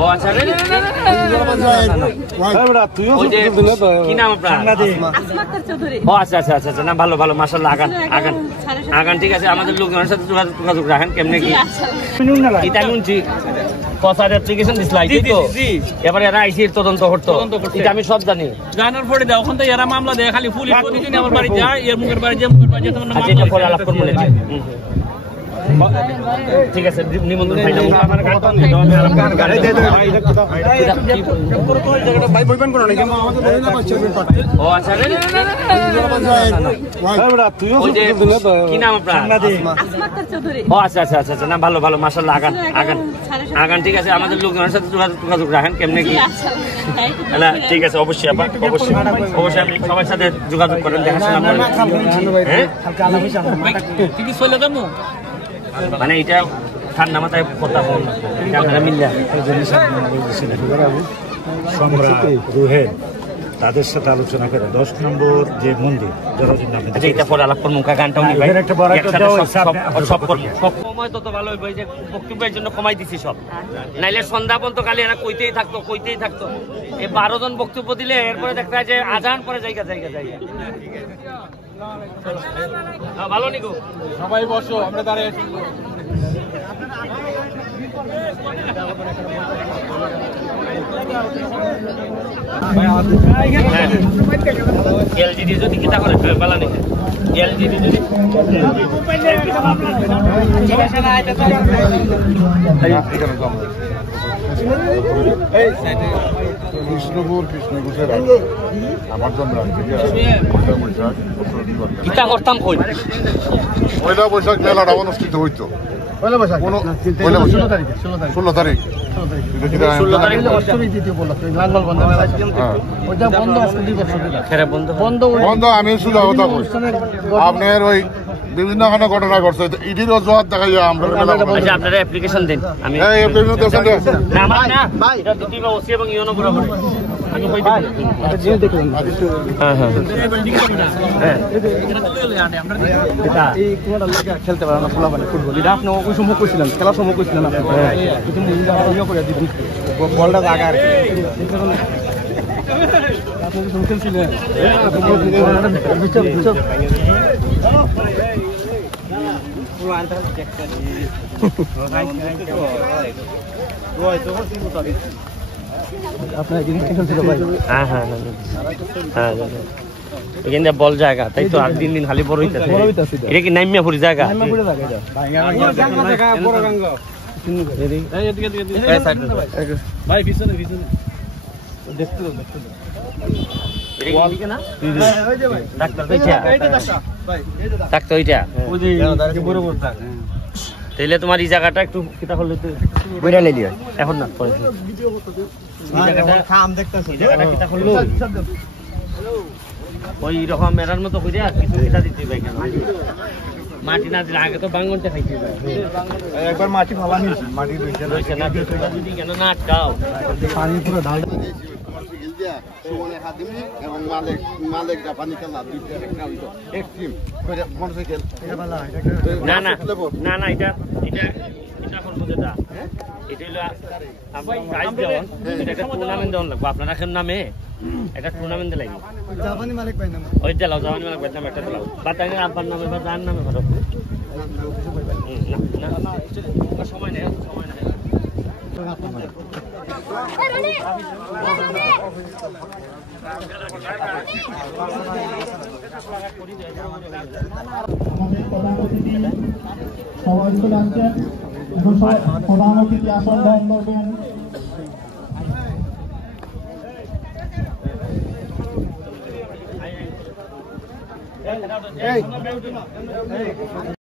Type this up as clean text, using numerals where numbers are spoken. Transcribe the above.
ও আচ্ছা কি নাম আপনার? ও আচ্ছা আচ্ছা আচ্ছা আচ্ছা না ভালো ভালো মাশাআল্লাহ আগান আগান আগান ঠিক আছে আমাদের লোকজনের সাথে যোগাযোগ রাখেন কেমনে কি এটা শুনছি পসার অ্যাপ্লিকেশন দিছলাই তো এবারে এরা আইসির তদন্ত করতে এটা আমি সব জানি জানার পরে দাও ওখান থেকে এরা মামলা দেয় খালি পুলিশ প্রতিদিন আমার বাড়ি যায় এর মুখের বাড়ি যায় মুখের বাড়ি যায় তখন মামলা পরে আলাপ করব ঠিক আছে নিমন্ত্রণ ভাই আমার গান টান দিও আমি আরাম গান ভাই বইবেন কোন নাকি আমাদের বই না পাচ্ছে ও আচ্ছা তুইও কি নাম আপনার? আসমাত চৌধুরী। ও আচ্ছা আচ্ছা আচ্ছা না ভালো ভালো মাশাআল্লাহ আগান আগান আগান ঠিক আছে আমাদের লোকজনের সাথে যোগাযোগ রাখেন কেমনে কি না ঠিক আছে অবশ্যই আপা অবশ্যই অবশ্যই আপনি সবার সাথে যোগাযোগ করেন দেখাশোনা করেন হ্যাঁ কি কি চলে যাবো মানে এটা ঠান্ডা মাথায় কথা বল ক্যামেরা মিললে সম্রাট রুহেল তাদের সাথে আলোচনা করে 10 নম্বর যে মন্দির আচ্ছা এটা পরে আলাপ করবো গানটাও নিই ভাই একটা বড় একটা দাও সব সময় তত ভালো হইবে যে বক্তব্যের জন্য কমাই দিছি সব নাইলে সন্ধ্যা পর্যন্ত কালি এরা কইতেই থাকতো এই 12 জন বক্তব্য দিলে এরপরে দেখা যায় যে আজান পরে জায়গা ভালো নিকো সবাই বসো আমরা দাঁড়িয়ে আছি এলজিডি যদি কিতা করে বালা নেই এলজিডি যদি আমার জন্য কিতা করতাম কই পয়লা বৈশাখ মেলাটা অনুষ্ঠিত হইতো 16 তারিখ বন্ধ আমি শুধু কথা বলি আপনার ওই বিভিন্ন ঘটনা ঘটছে ইডির অজুহাত দেখাই আমরা আপনারা অ্যাপ্লিকেশন দেন আমি খেলতে পারে না ফুটবল এটা আপনি ওই সময় কইছিলেন খেলার সময় কইছিলেন বলটা জায়গা আর খেলছিলেন আপনার এখানে বল জায়গা তাই তো আর দিন খালি বড় হইতাছে এটা কি নাইমিয়া ফুরি জায়গা ভাই পিছনে দেখতে তাইলে তোমার এই জায়গাটা একটু কিতা করলে এখন না ওই রকম মেরার মতো হইয়া কিছু কিতা দিতে ভাই কেন মাটি না দিলে আগে তো বাঙ্গনটা খাইতে একবার মাটি ভালো নিয়েছি মাটি রয়েছে না যদি কেন না আটকাও পানি পুরো ঢাল এবং মালিক জাপানি খেলা না না না না এটা করবো যেটা এটা হলো প্রাইজ দেওয়ান এটা একটা টুর্নামেন্ট দেওয়ান লাগবো আপনার এখন নামে একটা টুর্নামেন্ট দিলাই জাপানি মালিক ভাই নাম ওই দিলাও জাপানি মালিক ভাই নাম একটা দিলাও বা তাই আব্বার নামে বা যার নামে ধরো না সময় নেই সবাই চলে আসছেন এখন প্রধান অতিথি আসন গ্রহণ করবেন।